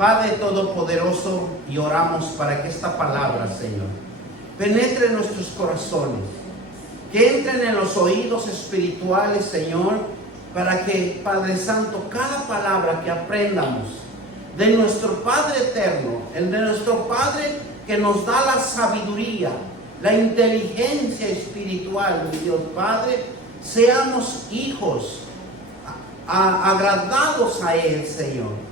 Padre Todopoderoso, y oramos para que esta palabra, Señor, penetre en nuestros corazones, que entren en los oídos espirituales, Señor, para que, Padre Santo, cada palabra que aprendamos de nuestro Padre eterno, el de nuestro Padre que nos da la sabiduría, la inteligencia espiritual de Dios Padre, seamos hijos agradados a Él, Señor,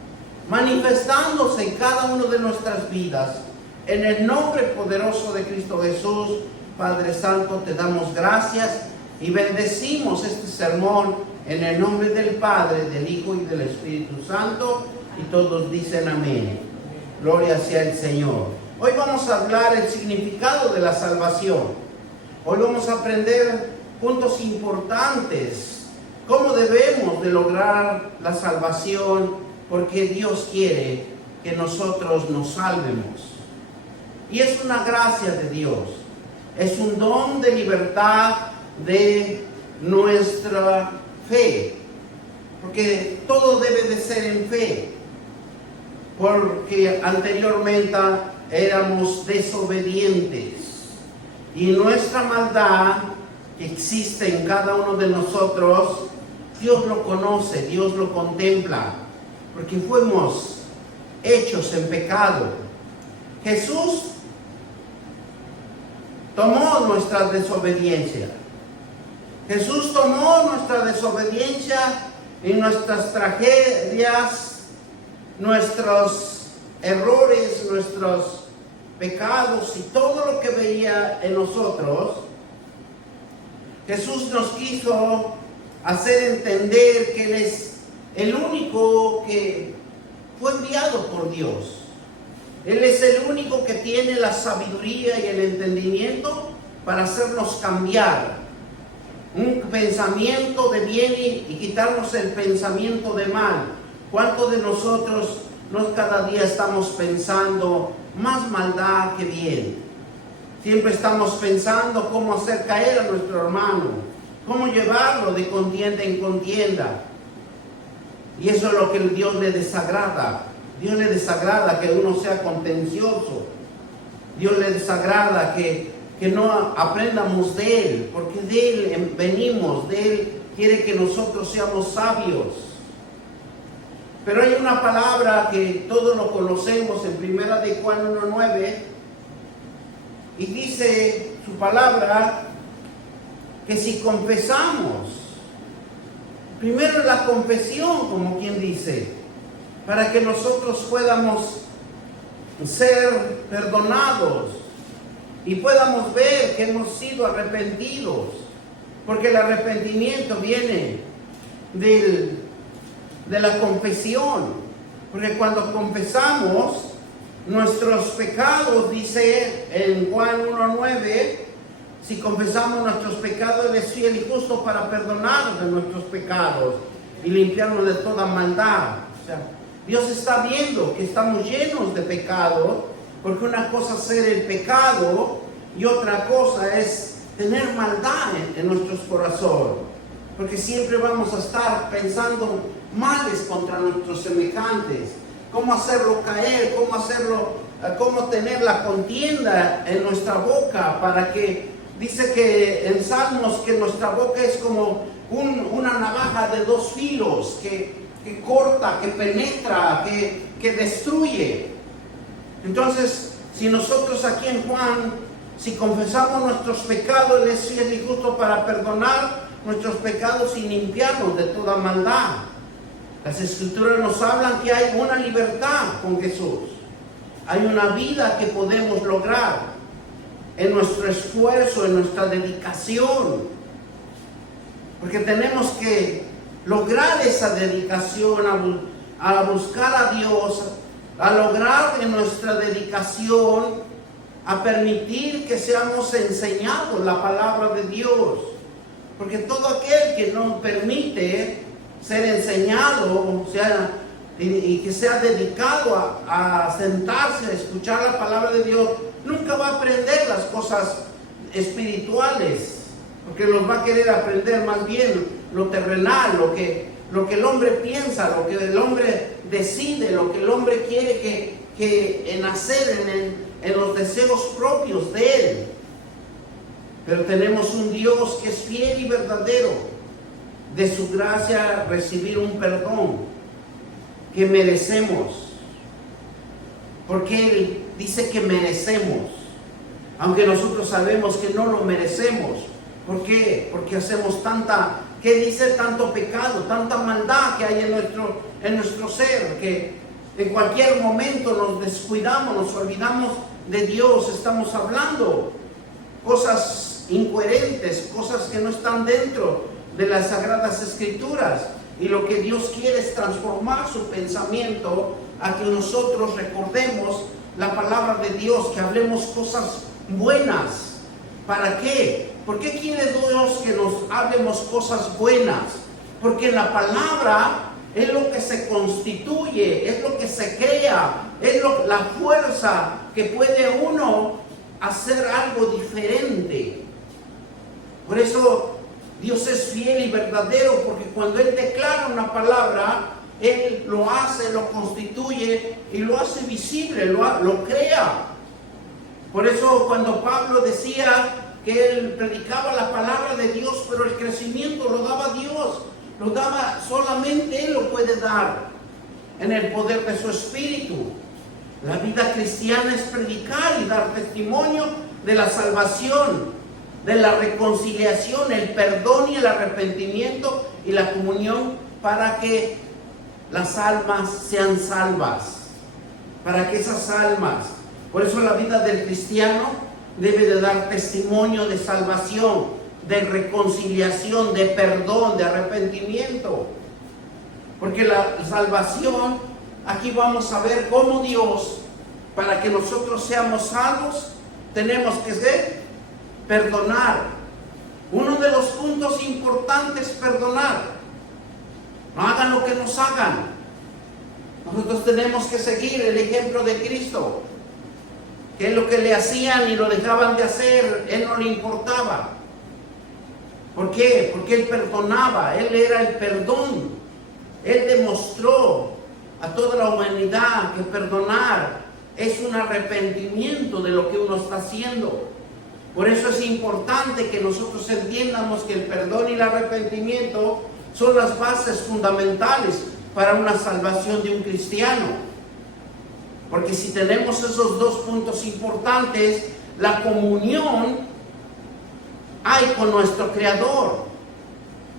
manifestándose en cada una de nuestras vidas. En el nombre poderoso de Cristo Jesús, Padre Santo, te damos gracias y bendecimos este sermón en el nombre del Padre, del Hijo y del Espíritu Santo. Y todos dicen amén. Gloria sea el Señor. Hoy vamos a hablar el significado de la salvación. Hoy vamos a aprender puntos importantes. Cómo debemos de lograr la salvación, porque Dios quiere que nosotros nos salvemos. Y es una gracia de Dios. Es un don de libertad de nuestra fe. Porque todo debe de ser en fe. Porque anteriormente éramos desobedientes. Y nuestra maldad que existe en cada uno de nosotros, Dios lo conoce, Dios lo contempla. Porque fuimos hechos en pecado. Jesús tomó nuestra desobediencia. Jesús tomó nuestra desobediencia y nuestras tragedias, nuestros errores, nuestros pecados y todo lo que veía en nosotros. Jesús nos quiso hacer entender que Él es el único que fue enviado por Dios. Él es el único que tiene la sabiduría y el entendimiento para hacernos cambiar un pensamiento de bien y quitarnos el pensamiento de mal. ¿Cuántos de nosotros cada día estamos pensando más maldad que bien? Siempre estamos pensando cómo hacer caer a nuestro hermano, cómo llevarlo de contienda en contienda. Y eso es lo que a Dios le desagrada. Dios le desagrada que uno sea contencioso. Dios le desagrada que no aprendamos de Él, porque de Él venimos, de Él quiere que nosotros seamos sabios. Pero hay una palabra que todos lo conocemos en 1 de Juan 1:9, y dice su palabra que si confesamos, primero la confesión, como quien dice, para que nosotros podamos ser perdonados y podamos ver que hemos sido arrepentidos, porque el arrepentimiento viene de la confesión, porque cuando confesamos nuestros pecados, dice en Juan 1:9, si confesamos nuestros pecados, Él es fiel y justo para perdonarnos de nuestros pecados y limpiarnos de toda maldad. O sea, Dios está viendo que estamos llenos de pecado, porque una cosa es ser el pecado y otra cosa es tener maldad en nuestros corazones. Porque siempre vamos a estar pensando males contra nuestros semejantes. Cómo hacerlo caer, cómo tener la contienda en nuestra boca para que, dice que en Salmos que nuestra boca es como una navaja de dos filos que corta, que penetra, que destruye. Entonces, si nosotros aquí en Juan, si confesamos nuestros pecados, Él es fiel y justo para perdonar nuestros pecados y limpiarnos de toda maldad. Las Escrituras nos hablan que hay una libertad con Jesús. Hay una vida que podemos lograr en nuestro esfuerzo, en nuestra dedicación. Porque tenemos que lograr esa dedicación a buscar a Dios, a lograr en nuestra dedicación, a permitir que seamos enseñados la palabra de Dios. Porque todo aquel que no permite ser enseñado, y que sea dedicado a sentarse a escuchar la palabra de Dios, nunca va a aprender las cosas espirituales, porque los va a querer aprender más bien lo terrenal, lo que el hombre piensa, lo que el hombre decide, lo que el hombre quiere que en hacer en los deseos propios de Él. Pero tenemos un Dios que es fiel y verdadero. De su gracia recibir un perdón que merecemos. Porque Él dice que merecemos. Aunque nosotros sabemos que no lo merecemos. ¿Por qué? Porque hacemos ¿qué dice? Tanto pecado, tanta maldad que hay en nuestro ser, que en cualquier momento nos descuidamos, nos olvidamos de Dios, estamos hablando cosas incoherentes, cosas que no están dentro de las Sagradas Escrituras. Y lo que Dios quiere es transformar su pensamiento a que nosotros recordemos la palabra de Dios, que hablemos cosas buenas. ¿Para qué? ¿Por qué quiere Dios que nos hablemos cosas buenas? Porque en la palabra es lo que se constituye, es lo que se crea, es la fuerza que puede uno hacer algo diferente. Por eso Dios es fiel y verdadero, porque cuando Él declara una palabra, Él lo hace, lo constituye y lo hace visible, lo crea. Por eso cuando Pablo decía que él predicaba la palabra de Dios, pero el crecimiento lo daba Dios, lo daba solamente Él lo puede dar en el poder de su Espíritu. La vida cristiana es predicar y dar testimonio de la salvación, de la reconciliación, el perdón y el arrepentimiento y la comunión para que las almas sean salvas, para que esas almas. Por eso la vida del cristiano debe de dar testimonio de salvación, de reconciliación, de perdón, de arrepentimiento. Porque la salvación, aquí vamos a ver cómo Dios, para que nosotros seamos salvos, tenemos que perdonar. Uno de los puntos importantes es perdonar. No hagan lo que nos hagan. Nosotros tenemos que seguir el ejemplo de Cristo. Que es lo que le hacían y lo dejaban de hacer, Él no le importaba. ¿Por qué? Porque Él perdonaba, Él era el perdón. Él demostró a toda la humanidad que perdonar es un arrepentimiento de lo que uno está haciendo. Por eso es importante que nosotros entiendamos que el perdón y el arrepentimiento son las bases fundamentales para una salvación de un cristiano. Porque si tenemos esos dos puntos importantes, la comunión hay con nuestro Creador,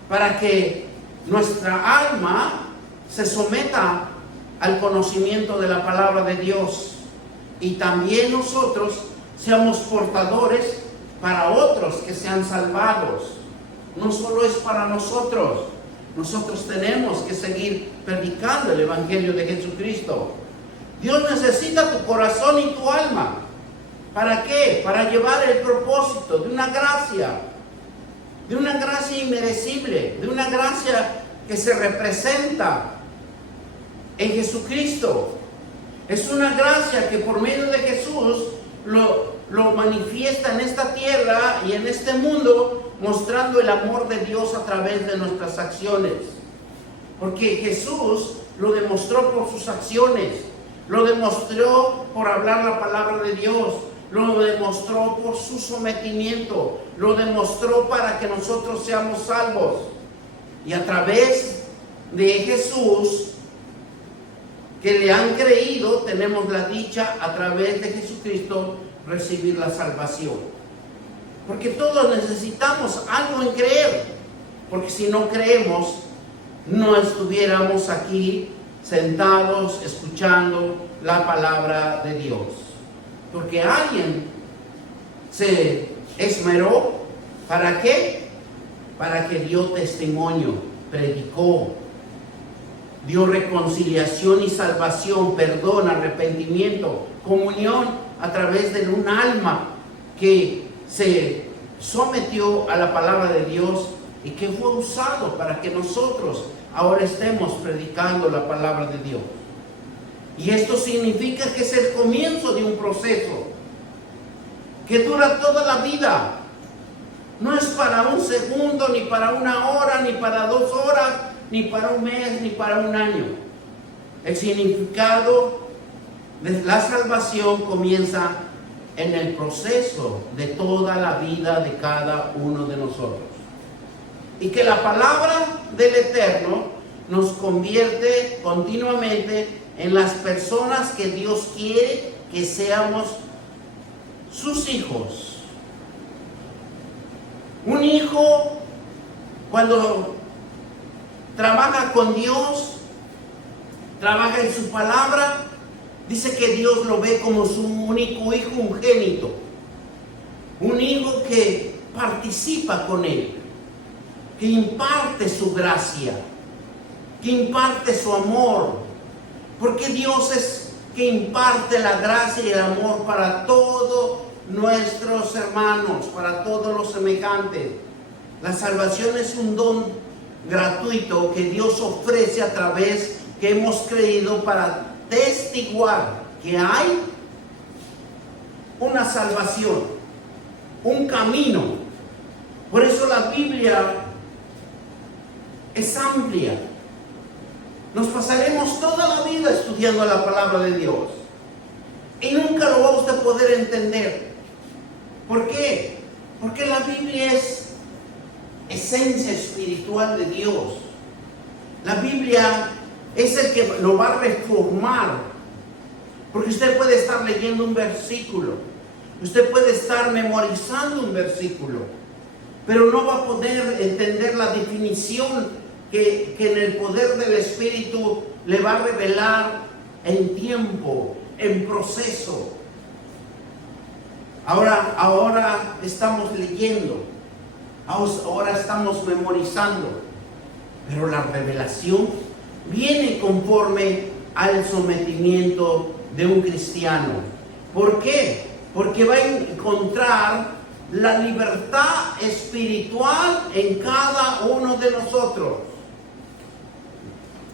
para que nuestra alma se someta al conocimiento de la palabra de Dios, y también nosotros seamos portadores para otros que sean salvados. No solo es para nosotros, nosotros tenemos que seguir predicando el Evangelio de Jesucristo. Dios necesita tu corazón y tu alma. ¿Para qué? Para llevar el propósito de una gracia inmerecible, de una gracia que se representa en Jesucristo. Es una gracia que por medio de Jesús lo manifiesta en esta tierra y en este mundo, mostrando el amor de Dios a través de nuestras acciones. Porque Jesús lo demostró por sus acciones. Lo demostró por hablar la palabra de Dios. Lo demostró por su sometimiento. Lo demostró para que nosotros seamos salvos. Y a través de Jesús, que le han creído, tenemos la dicha a través de Jesucristo recibir la salvación. Porque todos necesitamos algo en creer. Porque si no creemos, no estuviéramos aquí sentados escuchando la palabra de Dios. Porque alguien se esmeró, ¿para qué? Para que dio testimonio, predicó, dio reconciliación y salvación, perdón, arrepentimiento, comunión a través de un alma que se sometió a la palabra de Dios y que fue usado para que nosotros ahora estemos predicando la palabra de Dios. Y esto significa que es el comienzo de un proceso que dura toda la vida. No es para un segundo, ni para una hora, ni para 2 horas, ni para un mes, ni para un año. El significado La salvación comienza en el proceso de toda la vida de cada uno de nosotros. Y que la palabra del Eterno nos convierte continuamente en las personas que Dios quiere que seamos sus hijos. Un hijo, cuando trabaja con Dios, trabaja en su palabra, dice que Dios lo ve como su único hijo unigénito. Un hijo que participa con él, que imparte su gracia, que imparte su amor. Porque Dios es que imparte la gracia y el amor para todos nuestros hermanos, para todos los semejantes. La salvación es un don gratuito que Dios ofrece a través que hemos creído para testiguar que hay una salvación, un camino. Por eso la Biblia es amplia. Nos pasaremos toda la vida estudiando la palabra de Dios y nunca lo vamos a poder entender. ¿Por qué? Porque la Biblia es esencia espiritual de Dios. La Biblia es el que lo va a reformar. Porque usted puede estar leyendo un versículo, usted puede estar memorizando un versículo, pero no va a poder entender la definición que en el poder del Espíritu le va a revelar en tiempo, en proceso. Ahora estamos leyendo, ahora estamos memorizando, pero la revelación viene conforme al sometimiento de un cristiano. ¿Por qué? Porque va a encontrar la libertad espiritual en cada uno de nosotros.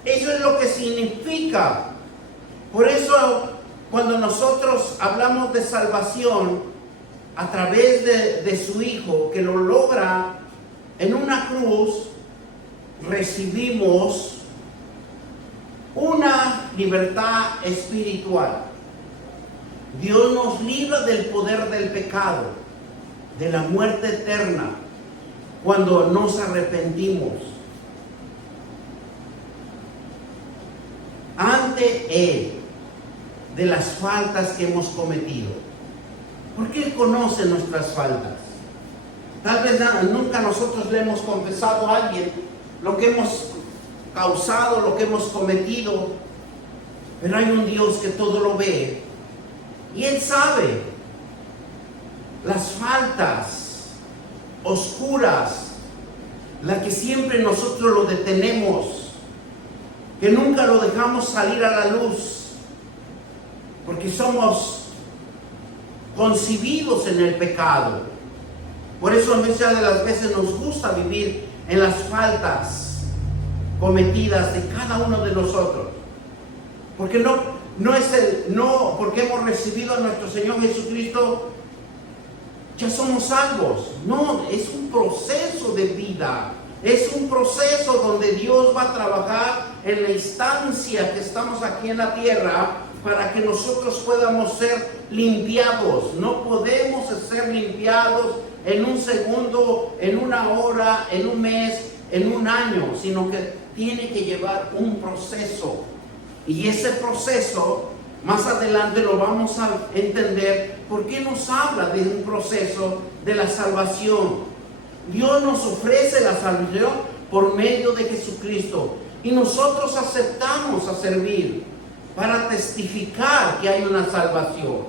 Eso es lo que significa. Por eso, cuando nosotros hablamos de salvación a través de su Hijo, que lo logra en una cruz, recibimos una libertad espiritual. Dios nos libra del poder del pecado, de la muerte eterna, cuando nos arrepentimos ante Él de las faltas que hemos cometido. Porque Él conoce nuestras faltas. Tal vez nunca nosotros le hemos confesado a alguien lo que hemos causado, lo que hemos cometido, pero hay un Dios que todo lo ve y Él sabe las faltas oscuras, las que siempre nosotros lo detenemos, que nunca lo dejamos salir a la luz, porque somos concebidos en el pecado. Por eso muchas de las veces nos gusta vivir en las faltas cometidas de cada uno de nosotros, porque porque hemos recibido a nuestro Señor Jesucristo ya somos salvos. No, es un proceso de vida, es un proceso donde Dios va a trabajar en la instancia que estamos aquí en la tierra para que nosotros podamos ser limpiados. No podemos ser limpiados en un segundo, en una hora, en un mes, en un año, sino que tiene que llevar un proceso. Y ese proceso, más adelante lo vamos a entender, por qué nos habla de un proceso de la salvación. Dios nos ofrece la salvación por medio de Jesucristo. Y nosotros aceptamos a servir para testificar que hay una salvación.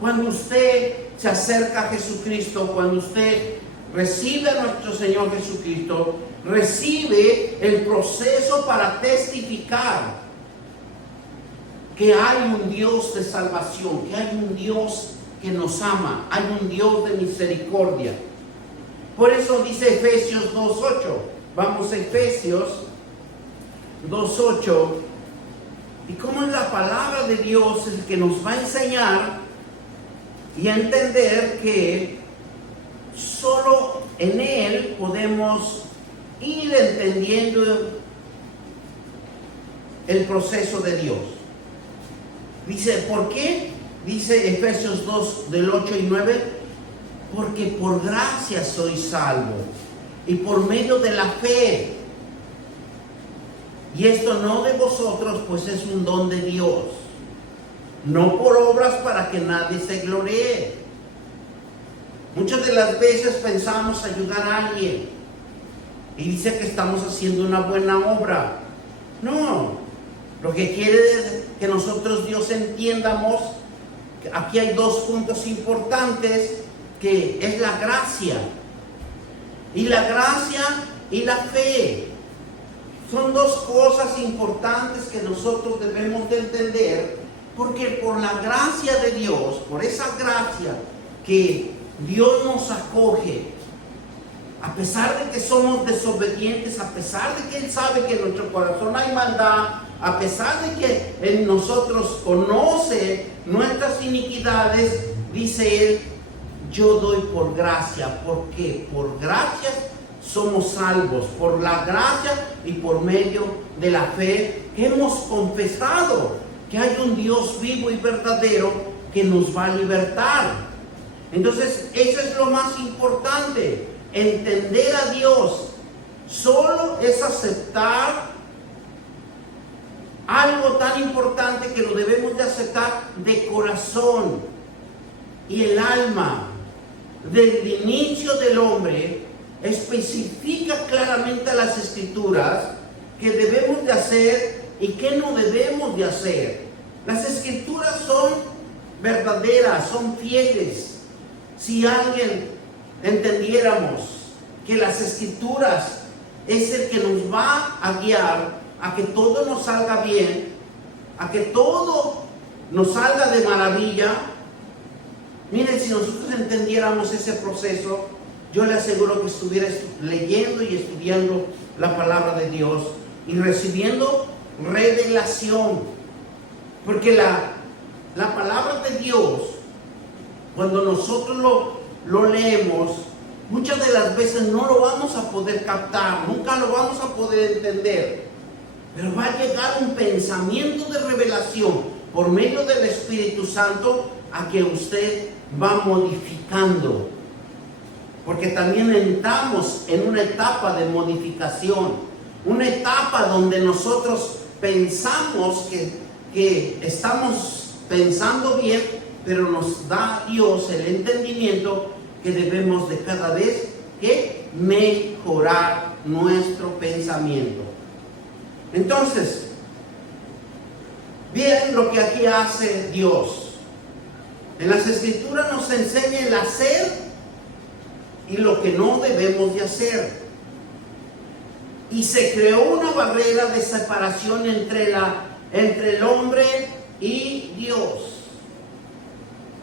Cuando usted se acerca a Jesucristo, cuando usted recibe a nuestro Señor Jesucristo, recibe el proceso para testificar que hay un Dios de salvación, que hay un Dios que nos ama, hay un Dios de misericordia. Por eso dice Efesios 2:8. Vamos a Efesios 2:8. Y cómo es la palabra de Dios el que nos va a enseñar y a entender que solo en Él podemos ir entendiendo el proceso de Dios. Dice, ¿por qué? Dice Efesios 2 del 8 y 9, porque por gracia soy salvo y por medio de la fe. Y esto no de vosotros, pues es un don de Dios, no por obras para que nadie se gloríe. Muchas de las veces pensamos ayudar a alguien y dice que estamos haciendo una buena obra. No, lo que quiere es que nosotros, Dios, entiendamos que aquí hay dos puntos importantes, que es la gracia. Y la gracia y la fe son dos cosas importantes que nosotros debemos de entender, porque por la gracia de Dios, por esa gracia que Dios nos acoge, a pesar de que somos desobedientes, a pesar de que Él sabe que en nuestro corazón hay maldad, a pesar de que en nosotros conoce nuestras iniquidades, dice Él, yo doy por gracia, porque por gracia somos salvos, por la gracia y por medio de la fe que hemos confesado que hay un Dios vivo y verdadero que nos va a libertar. Entonces, eso es lo más importante, entender a Dios. Solo es aceptar algo tan importante que lo debemos de aceptar de corazón y el alma. Desde el inicio del hombre especifica claramente a las Escrituras qué debemos de hacer y qué no debemos de hacer. Las Escrituras son verdaderas, son fieles. Si alguien entendiéramos que las Escrituras es el que nos va a guiar a que todo nos salga bien, a que todo nos salga de maravilla. Miren, si nosotros entendiéramos ese proceso, yo le aseguro que estuviera leyendo y estudiando la palabra de Dios y recibiendo revelación. Porque la palabra de Dios, cuando nosotros lo leemos, muchas de las veces no lo vamos a poder captar, nunca lo vamos a poder entender. Pero va a llegar un pensamiento de revelación por medio del Espíritu Santo a que usted va modificando. Porque también entramos en una etapa de modificación, una etapa donde nosotros pensamos que estamos pensando bien, pero nos da Dios el entendimiento que debemos de cada vez que mejorar nuestro pensamiento. Entonces, miren lo que aquí hace Dios. En las Escrituras nos enseña el hacer y lo que no debemos de hacer. Y se creó una barrera de separación entre el hombre y Dios.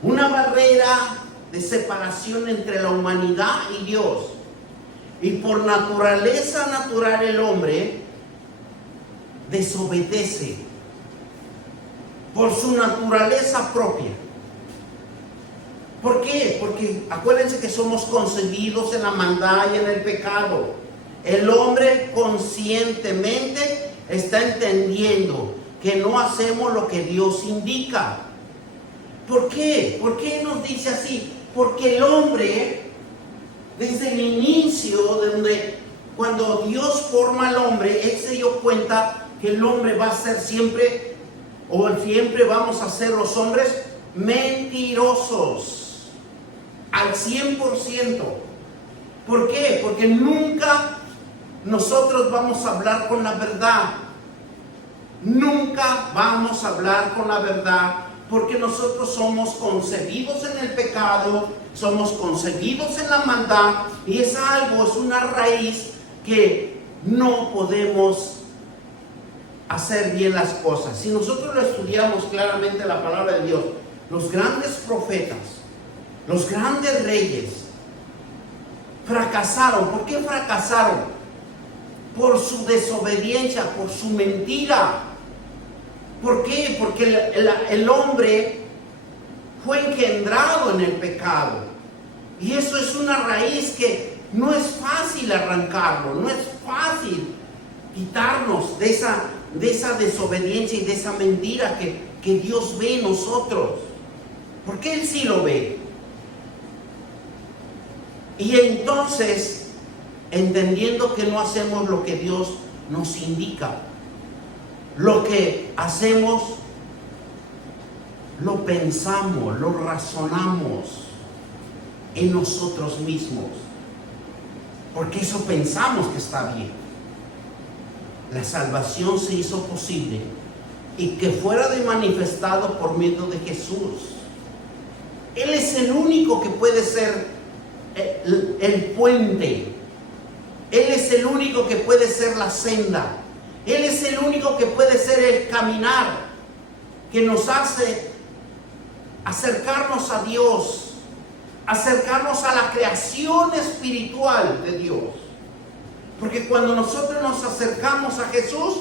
Una barrera de separación entre la humanidad y Dios. Y por naturaleza natural el hombre desobedece. Por su naturaleza propia. ¿Por qué? Porque acuérdense que somos concebidos en la maldad y en el pecado. El hombre conscientemente está entendiendo que no hacemos lo que Dios indica. ¿Por qué? ¿Por qué nos dice así? Porque el hombre, desde el inicio, cuando Dios forma al hombre, Él se dio cuenta que el hombre va a ser siempre, o siempre vamos a ser los hombres mentirosos. Al 100%. ¿Por qué? Porque nunca nosotros vamos a hablar con la verdad. Nunca vamos a hablar con la verdad, porque nosotros somos concebidos en el pecado, somos concebidos en la maldad, y es una raíz que no podemos hacer bien las cosas. Si nosotros lo estudiamos claramente la palabra de Dios, los grandes profetas, los grandes reyes fracasaron. ¿Por qué fracasaron? Por su desobediencia, por su mentira. ¿Por qué? Porque el hombre fue engendrado en el pecado. Y eso es una raíz que no es fácil arrancarlo, no es fácil quitarnos de esa desobediencia y de esa mentira que Dios ve en nosotros, porque Él sí lo ve. Y entonces, entendiendo que no hacemos lo que Dios nos indica, lo que hacemos, lo pensamos, lo razonamos en nosotros mismos, porque eso pensamos que está bien. La salvación se hizo posible y que fuera de manifestado por medio de Jesús. Él es el único que puede ser el puente. Él es el único que puede ser la senda. Él es el único que puede ser el caminar que nos hace acercarnos a Dios, acercarnos a la creación espiritual de Dios. Porque cuando nosotros nos acercamos a Jesús,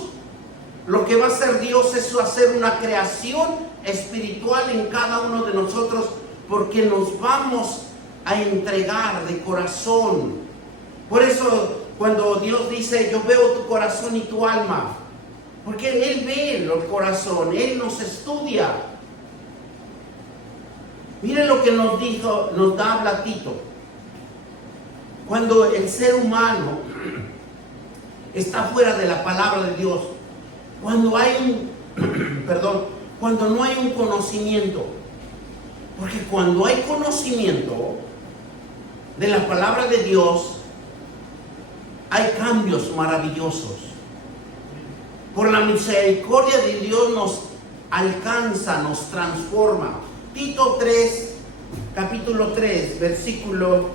lo que va a hacer Dios es hacer una creación espiritual en cada uno de nosotros, porque nos vamos a entregar de corazón. Por eso cuando Dios dice, yo veo tu corazón y tu alma, porque Él ve el corazón, Él nos estudia. Miren lo que nos habla Tito. Cuando el ser humano está fuera de la palabra de Dios, cuando hay cuando no hay un conocimiento, porque cuando hay conocimiento de la palabra de Dios, hay cambios maravillosos. Por la misericordia de Dios nos alcanza, nos transforma. Tito 3, capítulo 3, versículo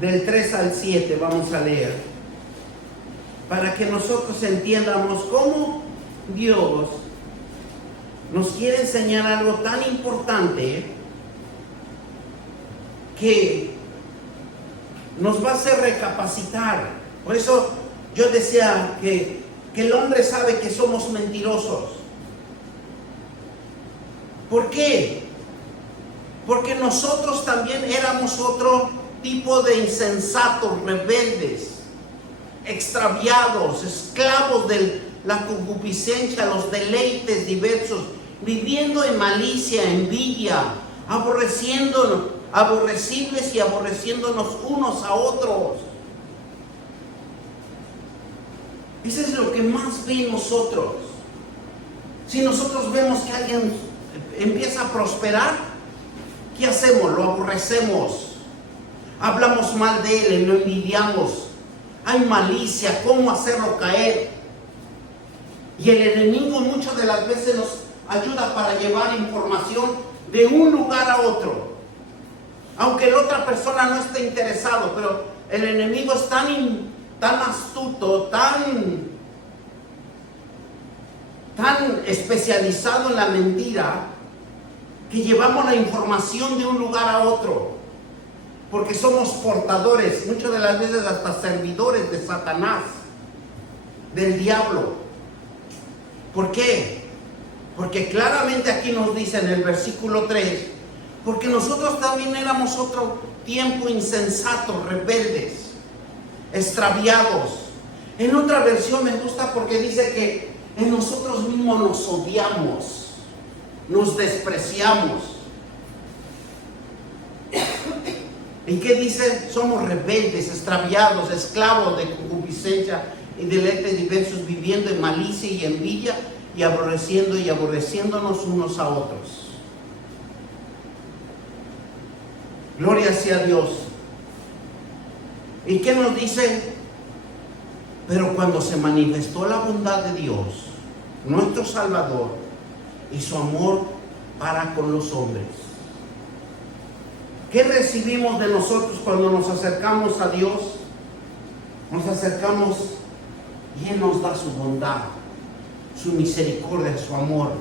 del 3 al 7, vamos a leer, para que nosotros entiendamos cómo Dios nos quiere enseñar algo tan importante que nos va a hacer recapacitar. Por eso yo decía que el hombre sabe que somos mentirosos. ¿Por qué? Porque nosotros también éramos otro tipo de insensatos, rebeldes, extraviados, esclavos de la concupiscencia, los deleites diversos, viviendo en malicia, envidia, aborrecibles y aborreciéndonos unos a otros. Eso es lo que más ve nosotros. Si nosotros vemos que alguien empieza a prosperar, ¿qué hacemos? Lo aborrecemos, hablamos mal de él, lo envidiamos, hay malicia, cómo hacerlo caer. Y el enemigo muchas de las veces nos ayuda para llevar información de un lugar a otro, aunque la otra persona no esté interesado, pero el enemigo es tan astuto, tan especializado en la mentira, que llevamos la información de un lugar a otro, porque somos portadores, muchas de las veces hasta servidores de Satanás, del diablo. ¿Por qué? Porque claramente aquí nos dice en el versículo 3, porque nosotros también éramos otro tiempo insensatos, rebeldes, extraviados. En otra versión me gusta porque dice que en nosotros mismos nos odiamos, nos despreciamos. ¿Y qué dice? Somos rebeldes, extraviados, esclavos de concupiscencia y deleites diversos, viviendo en malicia y envidia, y aborreciéndonos unos a otros. Gloria sea a Dios. ¿Y qué nos dice? Pero cuando se manifestó la bondad de Dios, nuestro Salvador, y su amor para con los hombres, ¿qué recibimos de nosotros cuando nos acercamos a Dios? Nos acercamos y Él nos da su bondad, su misericordia, su amor,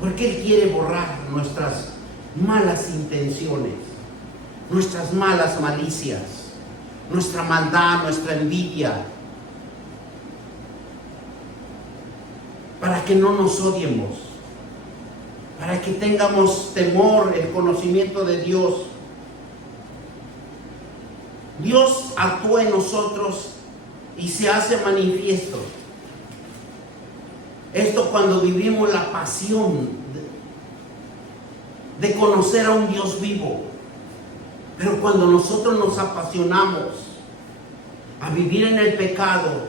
porque Él quiere borrar nuestras malas intenciones, nuestras malas malicias, nuestra maldad, nuestra envidia, para que no nos odiemos, para que tengamos temor, el conocimiento de Dios. Dios actúa en nosotros y se hace manifiesto. Esto cuando vivimos la pasión de conocer a un Dios vivo. Pero cuando nosotros nos apasionamos a vivir en el pecado,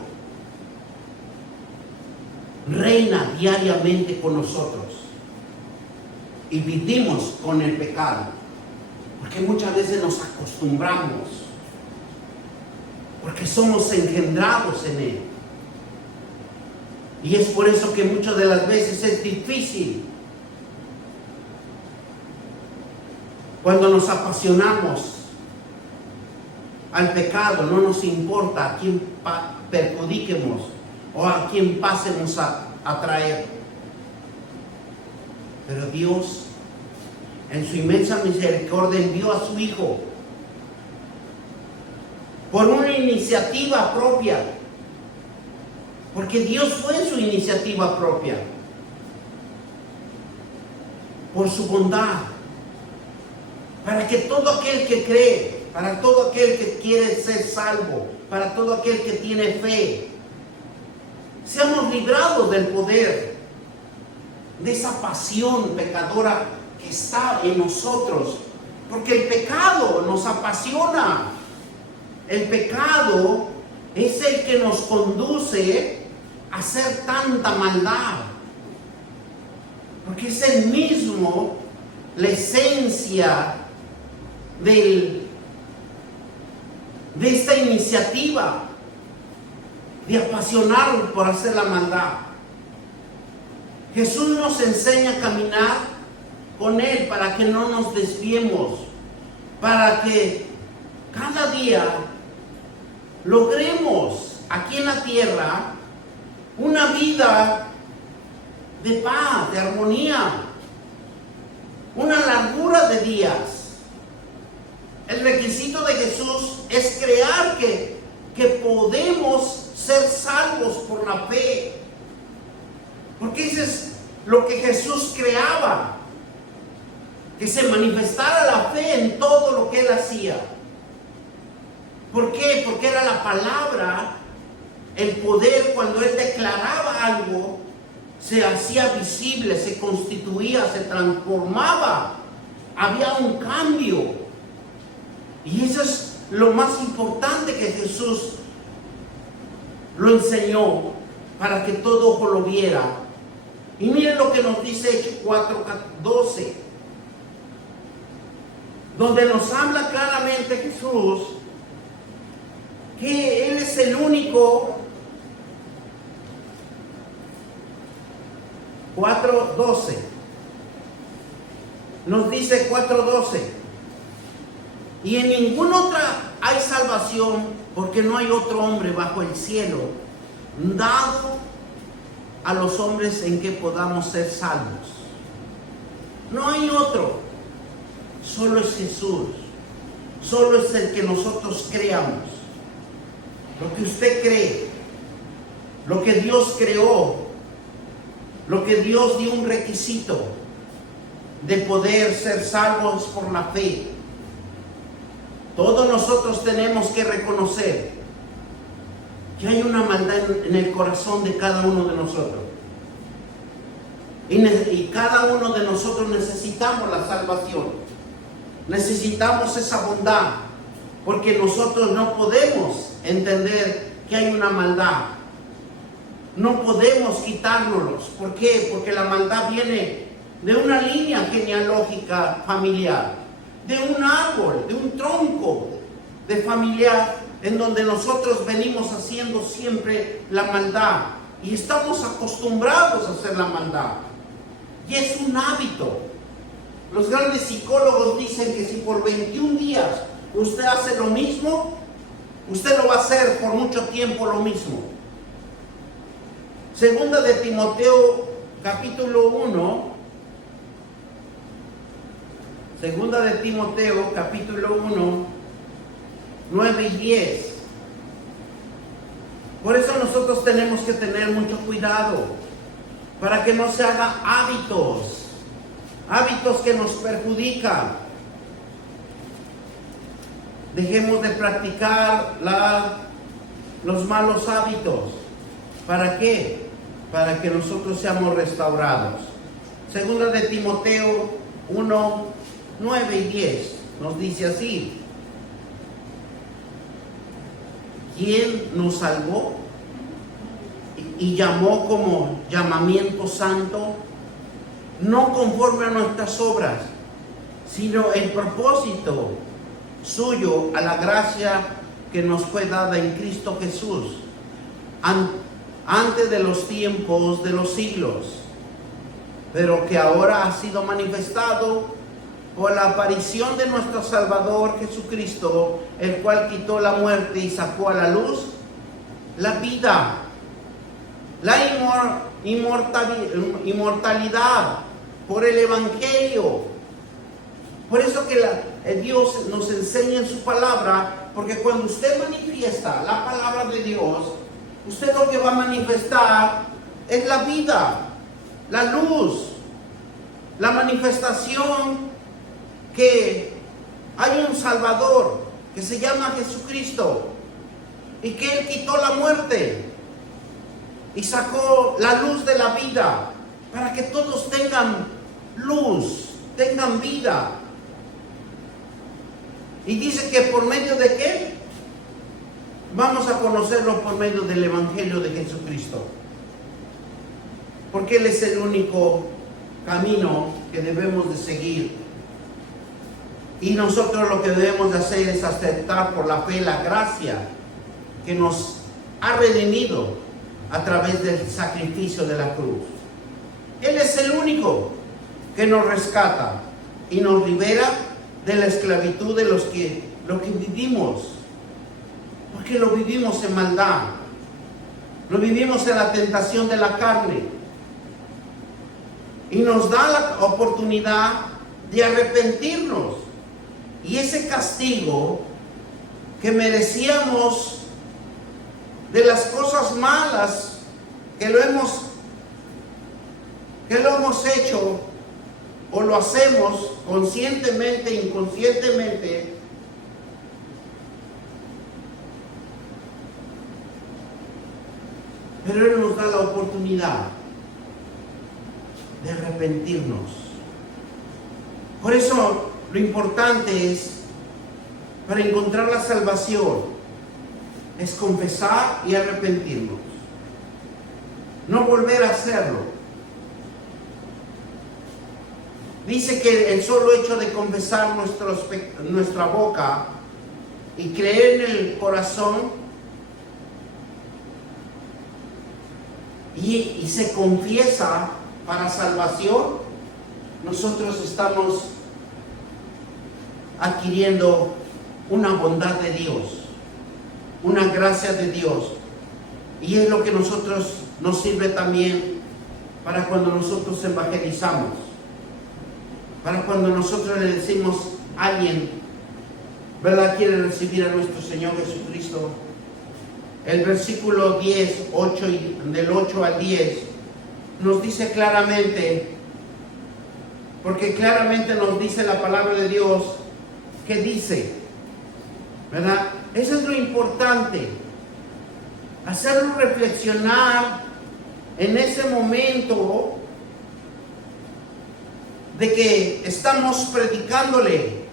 reina diariamente con nosotros y vivimos con el pecado, porque muchas veces nos acostumbramos, porque somos engendrados en él, y es por eso que muchas de las veces es difícil cuando nos apasionamos al pecado. No nos importa a quién perjudiquemos o a quién pasemos a traer. Pero Dios, en su inmensa misericordia, envió a su Hijo por una iniciativa propia, porque Dios fue su iniciativa propia, por su bondad, para que todo aquel que cree, para todo aquel que quiere ser salvo, para todo aquel que tiene fe, seamos librados del poder de esa pasión pecadora que está en nosotros, porque el pecado nos apasiona. El pecado es el que nos conduce a hacer tanta maldad, porque es el mismo, la esencia de esta iniciativa de apasionarnos por hacer la maldad. Jesús nos enseña a caminar con Él para que no nos desviemos, para que cada día logremos aquí en la tierra una vida de paz, de armonía, una largura de días. El requisito de Jesús es crear que podemos ser salvos por la fe, porque eso es lo que Jesús creaba, que se manifestara la fe en todo lo que Él hacía. ¿Por qué? Porque era la palabra, el poder. Cuando Él declaraba algo, se hacía visible, se constituía, se transformaba, había un cambio. Y eso es lo más importante que Jesús lo enseñó, para que todo ojo lo viera. Y miren lo que nos dice Hechos 4:12, donde nos habla claramente Jesús que Él es el único. 4:12 nos dice 4:12: y en ninguna otra hay salvación, porque no hay otro hombre bajo el cielo dado a los hombres en que podamos ser salvos. No hay otro, solo es Jesús, solo es el que nosotros creamos. Lo que usted cree, lo que Dios creó, lo que Dios dio un requisito de poder ser salvos por la fe. Todos nosotros tenemos que reconocer que hay una maldad en el corazón de cada uno de nosotros. Y cada uno de nosotros necesitamos la salvación. Necesitamos esa bondad, porque nosotros no podemos entender que hay una maldad. No podemos quitárnoslos. ¿Por qué? Porque la maldad viene de una línea genealógica familiar, de un árbol, de un tronco de familiar, en donde nosotros venimos haciendo siempre la maldad y estamos acostumbrados a hacer la maldad, y es un hábito. Los grandes psicólogos dicen que si por 21 días usted hace lo mismo, usted lo va a hacer por mucho tiempo lo mismo. Segunda de Timoteo capítulo 1, Segunda de Timoteo capítulo 1, 9 y 10. Por eso nosotros tenemos que tener mucho cuidado para que no se hagan hábitos que nos perjudican. Dejemos de practicar los malos hábitos. ¿Para qué? Para que nosotros seamos restaurados. Segunda de Timoteo 1, 9 y 10 nos dice así: ¿quién nos salvó y llamó como llamamiento santo, no conforme a nuestras obras, sino el propósito suyo a la gracia que nos fue dada en Cristo Jesús, antes de los tiempos de los siglos, pero que ahora ha sido manifestado por la aparición de nuestro Salvador Jesucristo, el cual quitó la muerte y sacó a la luz la vida, la inmortalidad por el Evangelio. Por eso que Dios nos enseña en su palabra, porque cuando usted manifiesta la palabra de Dios, usted lo que va a manifestar es la vida, la luz, la manifestación que hay un Salvador que se llama Jesucristo y que Él quitó la muerte y sacó la luz de la vida para que todos tengan luz, tengan vida. Y dice que por medio de qué vamos a conocerlo, por medio del Evangelio de Jesucristo, porque Él es el único camino que debemos de seguir. Y nosotros lo que debemos de hacer es aceptar por la fe la gracia que nos ha redimido a través del sacrificio de la cruz. Él es el único que nos rescata y nos libera de la esclavitud de lo que vivimos, porque lo vivimos en maldad, lo vivimos en la tentación de la carne, y nos da la oportunidad de arrepentirnos. Y ese castigo que merecíamos de las cosas malas que lo hemos hecho o lo hacemos conscientemente, inconscientemente, pero Él nos da la oportunidad de arrepentirnos. Por eso lo importante es, para encontrar la salvación, es confesar y arrepentirnos, no volver a hacerlo. Dice que el solo hecho de confesar nuestra boca y creer en el corazón y se confiesa para salvación, nosotros estamos adquiriendo una bondad de Dios, una gracia de Dios. Y es lo que nos sirve también para cuando nosotros evangelizamos, para cuando nosotros le decimos a alguien, ¿verdad?, quiere recibir a nuestro Señor Jesucristo. El versículo 10, del 8 al 10, nos dice claramente, porque claramente nos dice la palabra de Dios, que dice, ¿verdad? Eso es lo importante, hacerlo reflexionar en ese momento de que estamos predicándole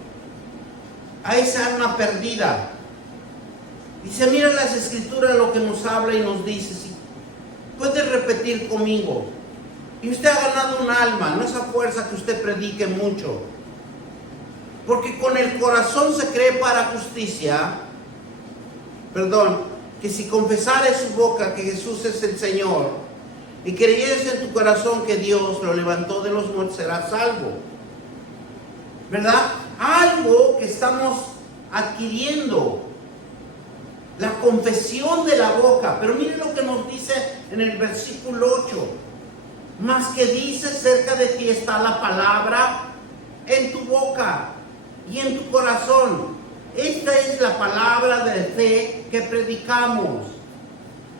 a esa alma perdida. Dice, mira las escrituras lo que nos habla y nos dice. Si puede repetir conmigo, y usted ha ganado un alma, no esa fuerza que usted predique mucho, porque con el corazón se cree para justicia, que si confesare su boca que Jesús es el Señor y creyeres en tu corazón que Dios lo levantó de los muertos, serás salvo. ¿Verdad? Algo que estamos adquiriendo, la confesión de la boca. Pero miren lo que nos dice en el versículo 8: más que dice, cerca de ti está la palabra en tu boca y en tu corazón. Esta es la palabra de fe que predicamos.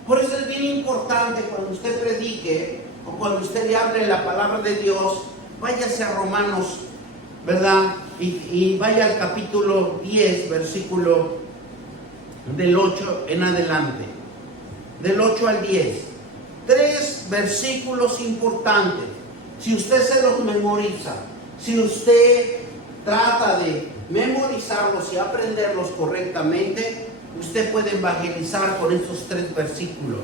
Por eso es bien importante cuando usted predique o cuando usted le hable la palabra de Dios, váyase a Romanos, ¿verdad? Y vaya al capítulo 10, versículo del 8 en adelante, del 8 al 10. 3 versículos importantes. Si usted se los memoriza, si usted trata de memorizarlos y aprenderlos correctamente, usted puede evangelizar con estos 3 versículos.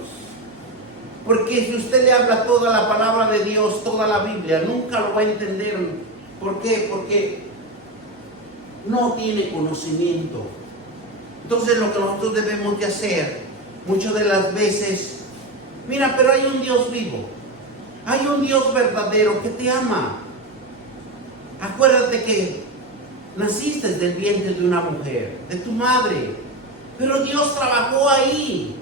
Porque si usted le habla toda la palabra de Dios, toda la Biblia, nunca lo va a entender. ¿Por qué? Porque no tiene conocimiento. Entonces lo que nosotros debemos de hacer, muchas de las veces, mira, pero hay un Dios vivo, hay un Dios verdadero que te ama. Acuérdate que naciste del vientre de una mujer, de tu madre, pero Dios trabajó ahí.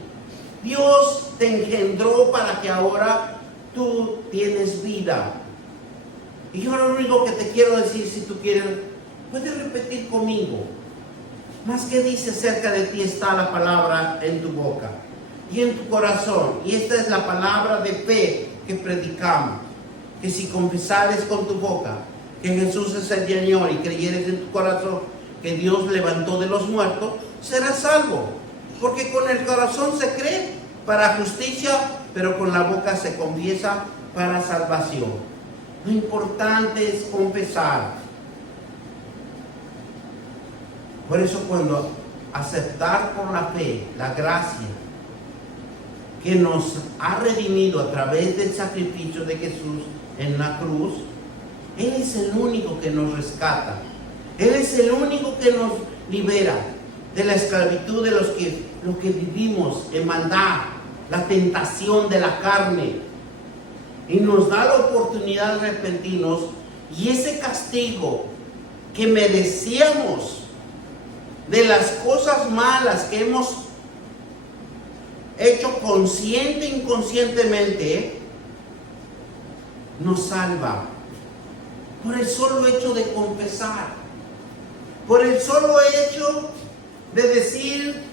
Dios te engendró para que ahora tú tienes vida. Y yo lo único que te quiero decir, si tú quieres, puedes repetir conmigo. Más que dice acerca de ti está la palabra en tu boca y en tu corazón. Y esta es la palabra de fe que predicamos. Que si confesares con tu boca que Jesús es el Señor y creyeres en tu corazón que Dios levantó de los muertos, serás salvo. Porque con el corazón se cree para justicia, pero con la boca se confiesa para salvación. Lo importante es confesar. Por eso cuando aceptar por la fe la gracia que nos ha redimido a través del sacrificio de Jesús en la cruz, Él es el único que nos rescata. Él es el único que nos libera de la esclavitud de lo que vivimos en maldad, la tentación de la carne, y nos da la oportunidad de arrepentirnos, y ese castigo que merecíamos de las cosas malas que hemos hecho consciente e inconscientemente, nos salva por el solo hecho de confesar, por el solo hecho de decir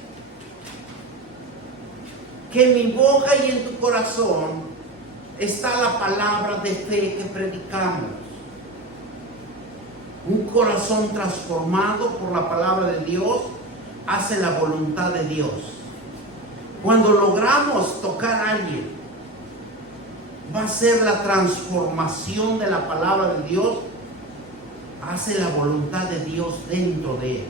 que en mi boca y en tu corazón está la palabra de fe que predicamos. Un corazón transformado por la palabra de Dios hace la voluntad de Dios. Cuando logramos tocar a alguien, va a ser la transformación de la palabra de Dios, hace la voluntad de Dios dentro de él.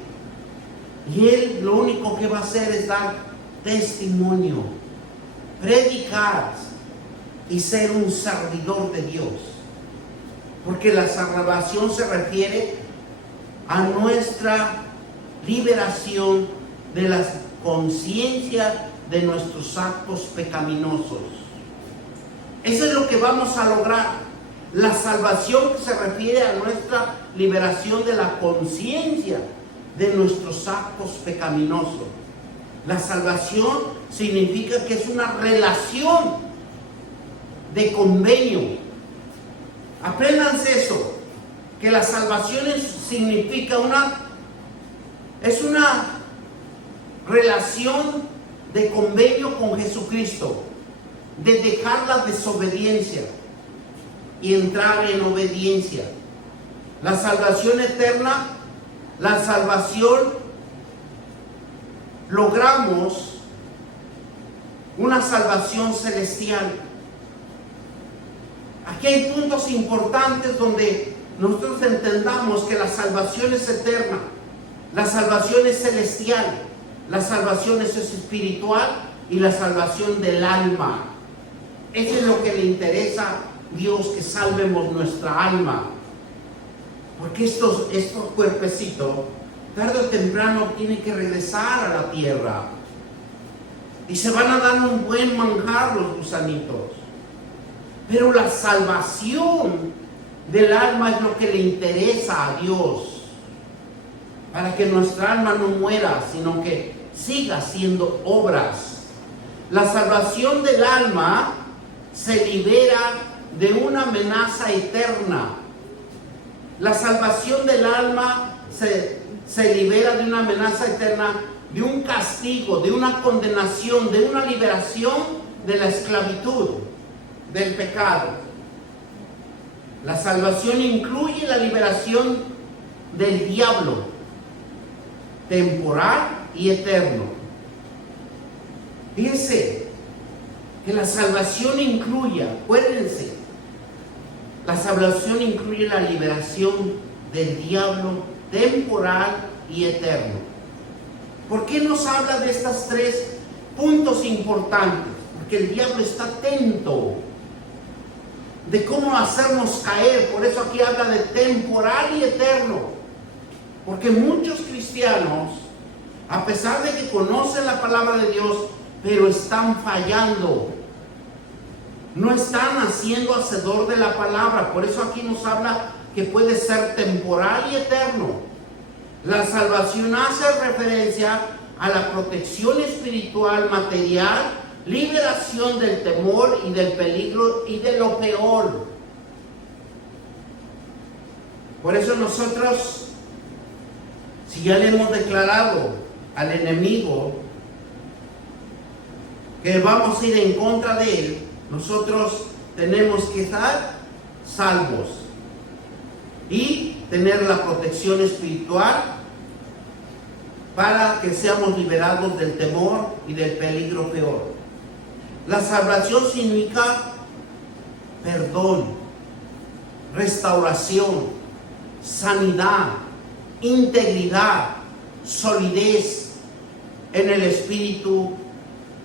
Y él lo único que va a hacer es dar testimonio, predicar y ser un servidor de Dios. Porque la salvación se refiere a nuestra liberación de la conciencia de nuestros actos pecaminosos. Eso es lo que vamos a lograr. La salvación que se refiere a nuestra liberación de la conciencia de nuestros actos pecaminosos. La salvación significa que es una relación de convenio. Apréndanse eso, que la salvación significa es una relación de convenio con Jesucristo, de dejar la desobediencia y entrar en obediencia. La salvación eterna, la salvación, logramos una salvación celestial. Aquí hay puntos importantes donde nosotros entendamos que la salvación es eterna, la salvación es celestial, la salvación es espiritual y la salvación del alma. Eso es lo que le interesa a Dios, que salvemos nuestra alma. Porque estos cuerpecitos, tarde o temprano, tienen que regresar a la tierra. Y se van a dar un buen manjar los gusanitos. Pero la salvación del alma es lo que le interesa a Dios. Para que nuestra alma no muera, sino que siga haciendo obras. La salvación del alma se libera de una amenaza eterna. La salvación del alma se libera de una amenaza eterna, de un castigo, de una condenación, de una liberación de la esclavitud, del pecado. La salvación incluye la liberación del diablo, temporal y eterno. Fíjense que la salvación incluye, acuérdense, la salvación incluye la liberación del diablo temporal y eterno. ¿Por qué nos habla de estos tres puntos importantes? Porque el diablo está atento de cómo hacernos caer. Por eso aquí habla de temporal y eterno. Porque muchos cristianos, a pesar de que conocen la palabra de Dios, pero están fallando. No están haciendo hacedor de la palabra. Por eso aquí nos habla que puede ser temporal y eterno. La salvación hace referencia a la protección espiritual, material, liberación del temor y del peligro y de lo peor. Por eso nosotros, si ya le hemos declarado al enemigo que vamos a ir en contra de él, nosotros tenemos que estar salvos y tener la protección espiritual para que seamos liberados del temor y del peligro peor. La salvación significa perdón, restauración, sanidad, integridad, solidez en el espíritu,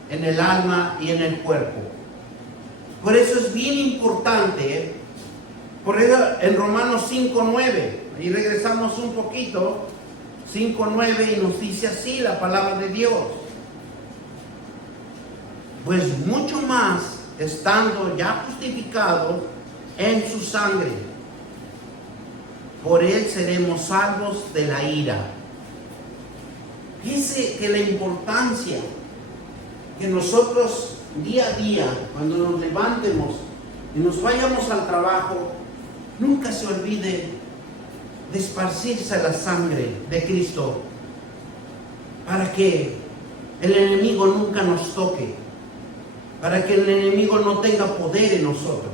en el alma y en el cuerpo. Por eso es bien importante, por eso en Romanos 5:9, y regresamos un poquito, 5:9, y nos dice así la palabra de Dios: pues mucho más, estando ya justificados en su sangre, por él seremos salvos de la ira. Fíjense que la importancia que nosotros día a día, cuando nos levantemos y nos vayamos al trabajo, nunca se olvide de esparcirse la sangre de Cristo, para que el enemigo nunca nos toque, para que el enemigo no tenga poder en nosotros.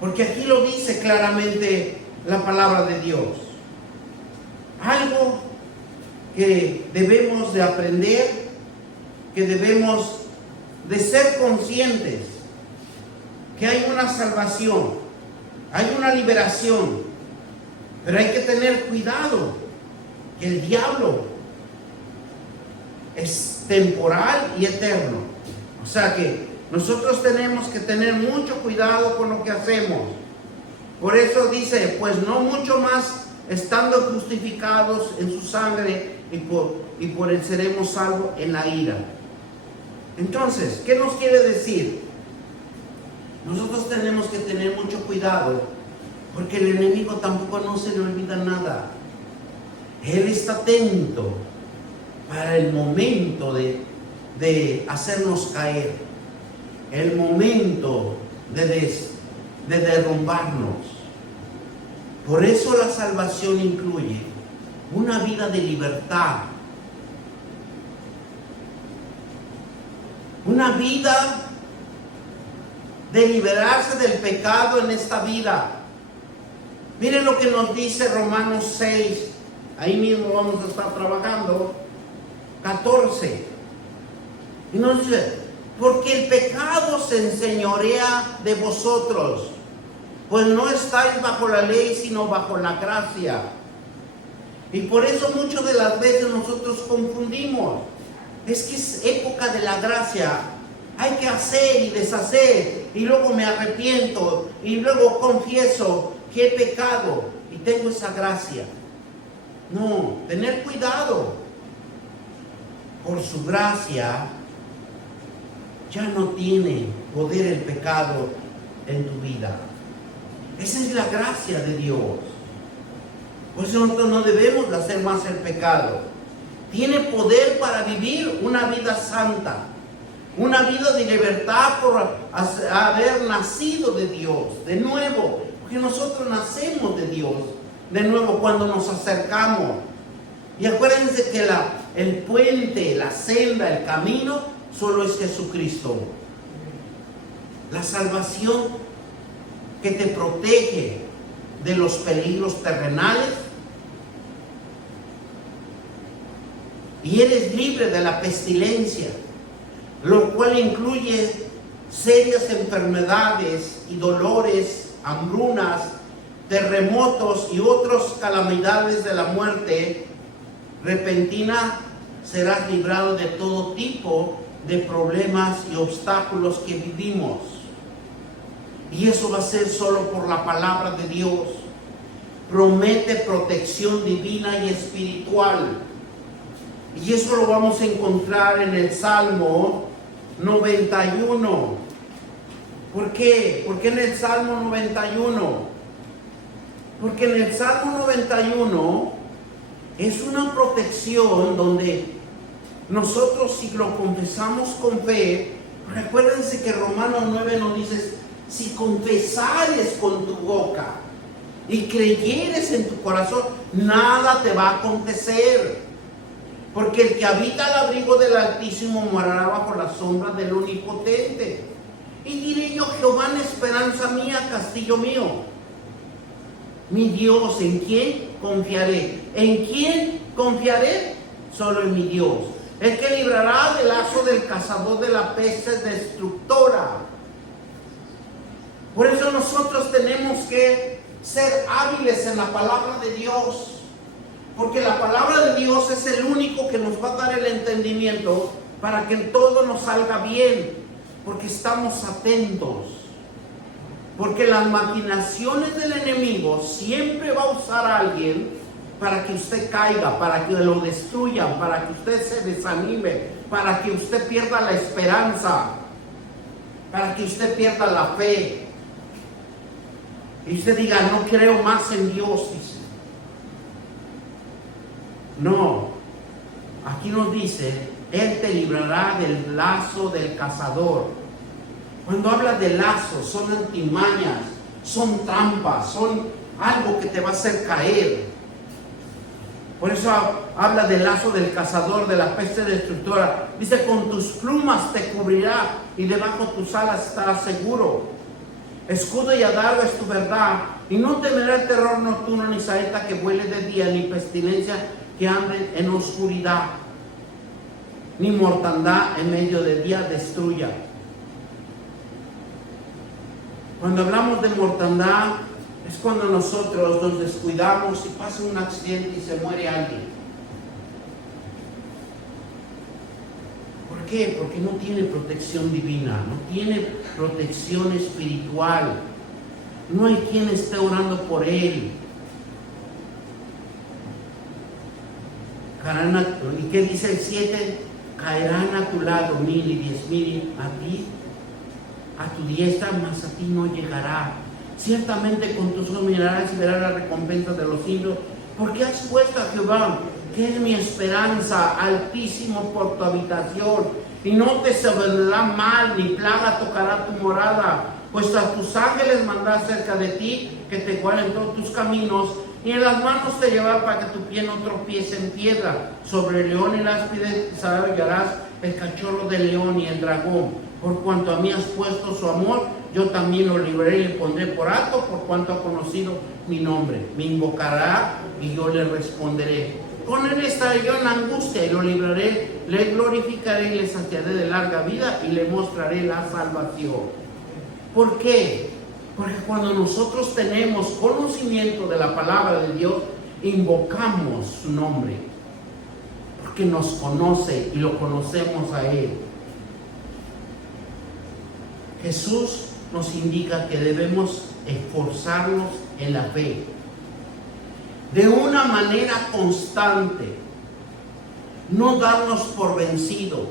Porque aquí lo dice claramente la palabra de Dios. Algo que debemos de aprender, que debemos de ser conscientes, que hay una salvación, hay una liberación, pero hay que tener cuidado, que el diablo es temporal y eterno. O sea que nosotros tenemos que tener mucho cuidado con lo que hacemos. Por eso dice, pues no mucho más, estando justificados en su sangre, y por él seremos salvos en la ira. Entonces, ¿qué nos quiere decir? Nosotros tenemos que tener mucho cuidado, porque el enemigo tampoco no se le olvida nada. Él está atento para el momento de hacernos caer, el momento de derrumbarnos. Por eso la salvación incluye una vida de libertad, una vida de liberarse del pecado en esta vida. Miren lo que nos dice Romanos 6, ahí mismo vamos a estar trabajando, 14. Y nos dice, porque el pecado se enseñorea de vosotros, pues no estáis bajo la ley, sino bajo la gracia. Y por eso muchas de las veces nosotros confundimos. Es que es época de la gracia. Hay que hacer y deshacer, y luego me arrepiento, y luego confieso que he pecado y tengo esa gracia. No, tener cuidado. Por su gracia ya no tiene poder el pecado en tu vida. Esa es la gracia de Dios. Por eso nosotros no debemos de hacer más el pecado. Tiene poder para vivir una vida santa, una vida de libertad por haber nacido de Dios, de nuevo, porque nosotros nacemos de Dios, de nuevo cuando nos acercamos. Y acuérdense que el puente, la senda, el camino, solo es Jesucristo. La salvación que te protege de los peligros terrenales y eres libre de la pestilencia, lo cual incluye serias enfermedades y dolores, hambrunas, terremotos y otras calamidades de la muerte repentina. Serás librado de todo tipo de problemas y obstáculos que vivimos. Y eso va a ser solo por la palabra de Dios. Promete protección divina y espiritual. Y eso lo vamos a encontrar en el Salmo 91. ¿Por qué? ¿Por qué en el Salmo 91? Porque en el Salmo 91 es una protección donde nosotros, si lo confesamos con fe, recuérdense que Romanos 9 nos dice: si confesares con tu boca y creyeres en tu corazón, nada te va a acontecer. Porque el que habita al abrigo del Altísimo morará bajo la sombra del Omnipotente. Y diré yo: Jehová, en esperanza mía, castillo mío, mi Dios, ¿en quién confiaré? ¿En quién confiaré? Solo en mi Dios, el que librará del lazo del cazador, de la peste destructora. Por eso nosotros tenemos que ser hábiles en la palabra de Dios, porque la palabra de Dios es el único que nos va a dar el entendimiento para que todo nos salga bien, porque estamos atentos. Porque las maquinaciones del enemigo siempre va a usar a alguien para que usted caiga, para que lo destruyan, para que usted se desanime, para que usted pierda la esperanza, para que usted pierda la fe. Y usted diga: no creo más en Dios, dice. No, aquí nos dice: Él te librará del lazo del cazador. Cuando habla de lazos, son antimañas, son trampas, son algo que te va a hacer caer. Por eso habla del lazo del cazador, de la peste destructora. Dice: con tus plumas te cubrirá y debajo de tus alas estarás seguro. Escudo y adarga es tu verdad, y no temerá el terror nocturno, ni saeta que vuele de día, ni pestilencia que ande en oscuridad, ni mortandad en medio de día destruya. Cuando hablamos de mortandad, es cuando nosotros nos descuidamos y pasa un accidente y se muere alguien. ¿Por qué? Porque no tiene protección divina, no tiene protección espiritual. No hay quien esté orando por él. ¿Y qué dice el 7? Caerán a tu lado 1000 y 10,000 a ti, a tu diestra, mas a ti no llegará. Ciertamente con tus ojos mirarás y verás la recompensa de los ímpios, porque has puesto a Jehová, que es mi esperanza, Altísimo, por tu habitación, y no te sobrevendrá mal, ni plaga tocará tu morada, pues a tus ángeles mandará cerca de ti, que te guarden todos tus caminos, y en las manos te llevará para que tu pie no tropiece en piedra. Sobre el león y el áspide hallarás el cachorro del león y el dragón. Por cuanto a mí has puesto su amor, yo también lo libraré y le pondré por alto, por cuanto ha conocido mi nombre. Me invocará y yo le responderé. Con él estaré yo en la angustia y lo libraré, le glorificaré y le saciaré de larga vida y le mostraré la salvación. ¿Por qué? Porque cuando nosotros tenemos conocimiento de la palabra de Dios, invocamos su nombre, porque nos conoce y lo conocemos a Él. Jesús nos indica que debemos esforzarnos en la fe de una manera constante, no darnos por vencido,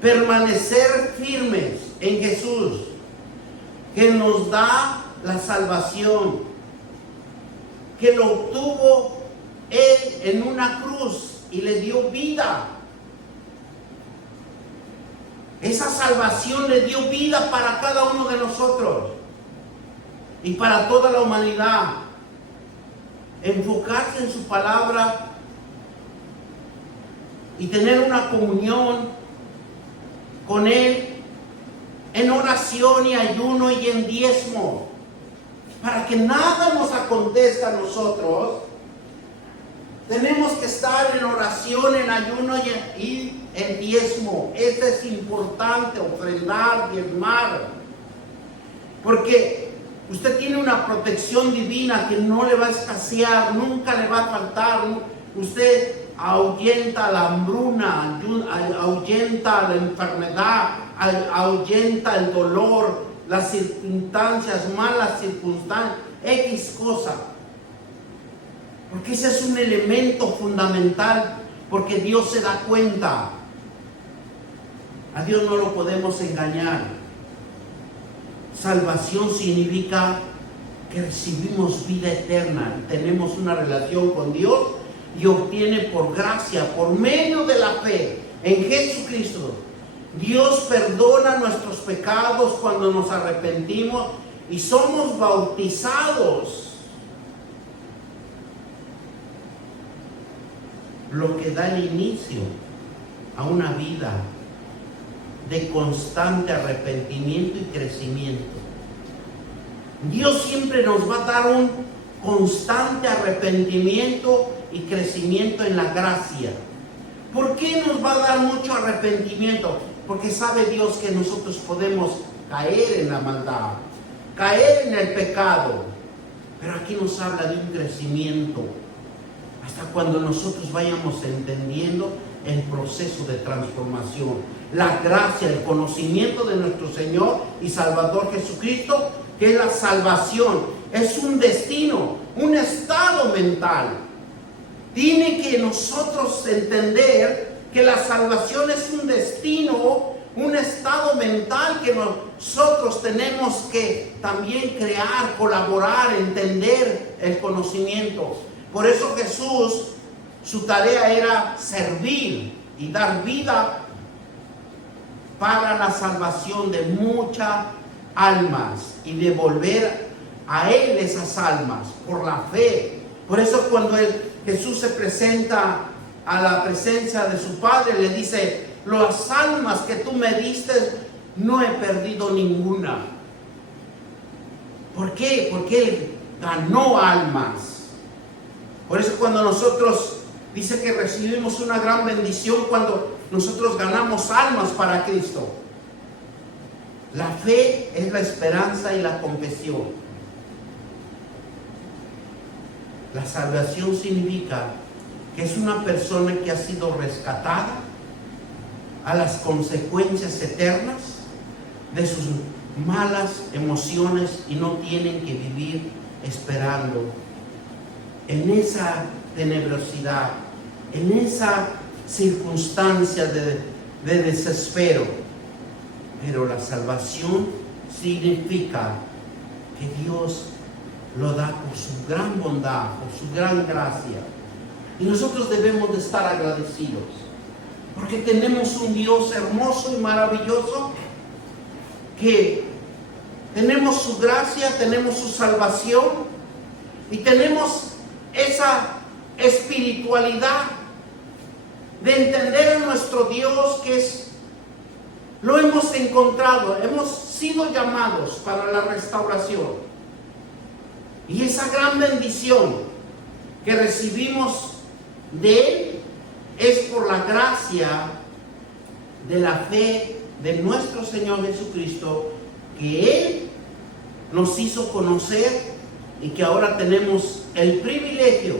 permanecer firmes en Jesús, que nos da la salvación, que lo obtuvo Él en una cruz y le dio vida. Esa salvación le dio vida para cada uno de nosotros y para toda la humanidad. Enfocarse en su palabra y tener una comunión con Él en oración y ayuno y en diezmo, para que nada nos acontezca a nosotros Tenemos que estar en oración, en ayuno y en diezmo. Esto es importante, ofrendar, diezmar. Porque usted tiene una protección divina que no le va a escasear, nunca le va a faltar. Usted ahuyenta la hambruna, ahuyenta la enfermedad, ahuyenta el dolor, las circunstancias, malas circunstancias, X cosa. Porque ese es un elemento fundamental, porque Dios se da cuenta. A Dios no lo podemos engañar. Salvación significa que recibimos vida eterna, tenemos una relación con Dios y obtiene por gracia, por medio de la fe en Jesucristo. Dios perdona nuestros pecados cuando nos arrepentimos y somos bautizados. Lo que da el inicio a una vida de constante arrepentimiento y crecimiento. Dios siempre nos va a dar un constante arrepentimiento y crecimiento en la gracia. ¿Por qué nos va a dar mucho arrepentimiento? Porque sabe Dios que nosotros podemos caer en la maldad, caer en el pecado. Pero aquí nos habla de un crecimiento hasta cuando nosotros vayamos entendiendo el proceso de transformación, la gracia, el conocimiento de nuestro Señor y Salvador Jesucristo, que es la salvación, es un destino, un estado mental. Tiene que nosotros entender que la salvación es un destino, un estado mental que nosotros tenemos que también crear, colaborar, entender el conocimiento. Por eso Jesús, su tarea era servir y dar vida para la salvación de muchas almas y devolver a Él esas almas por la fe. Por eso cuando Jesús se presenta a la presencia de su Padre, le dice: las almas que tú me diste, no he perdido ninguna. ¿Por qué? Porque Él ganó almas. Por eso cuando nosotros, dice que recibimos una gran bendición cuando nosotros ganamos almas para Cristo. La fe es la esperanza y la confesión. La salvación significa que es una persona que ha sido rescatada a las consecuencias eternas de sus malas emociones y no tienen que vivir esperando en esa tenebrosidad, en esa circunstancia de desespero. Pero la salvación significa que Dios lo da por su gran bondad, por su gran gracia. Y nosotros debemos de estar agradecidos, porque tenemos un Dios hermoso y maravilloso, que tenemos su gracia, tenemos su salvación y tenemos esa espiritualidad de entender a nuestro Dios, que lo hemos encontrado, hemos sido llamados para la restauración. Y esa gran bendición que recibimos de Él es por la gracia de la fe de nuestro Señor Jesucristo, que Él nos hizo conocer y que ahora tenemos el privilegio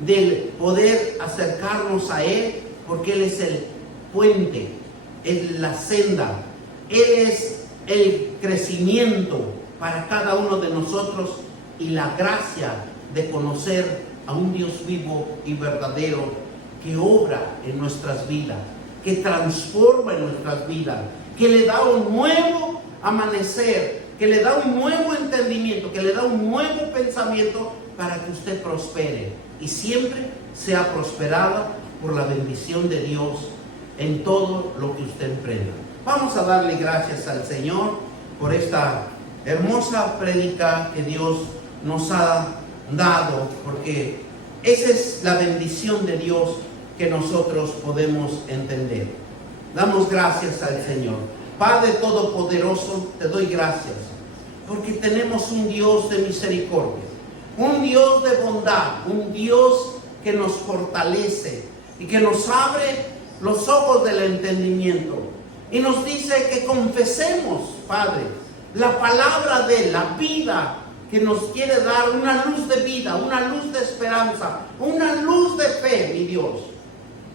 de poder acercarnos a Él, porque Él es el puente, es la senda, Él es el crecimiento para cada uno de nosotros y la gracia de conocer a un Dios vivo y verdadero que obra en nuestras vidas, que transforma en nuestras vidas, que le da un nuevo amanecer, que le da un nuevo entendimiento, que le da un nuevo pensamiento para que usted prospere y siempre sea prosperada por la bendición de Dios en todo lo que usted emprenda. Vamos a darle gracias al Señor por esta hermosa prédica que Dios nos ha dado, porque esa es la bendición de Dios que nosotros podemos entender. Damos gracias al Señor. Padre Todopoderoso, te doy gracias, porque tenemos un Dios de misericordia, un Dios de bondad, un Dios que nos fortalece y que nos abre los ojos del entendimiento. Y nos dice que confesemos, Padre, la palabra de la vida que nos quiere dar una luz de vida, una luz de esperanza, una luz de fe, mi Dios.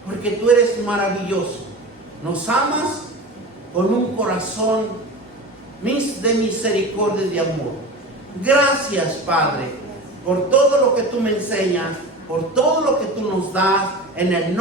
Porque tú eres maravilloso. Nos amas con un corazón de misericordia y de amor. Gracias, Padre, por todo lo que tú me enseñas, por todo lo que tú nos das, en el nombre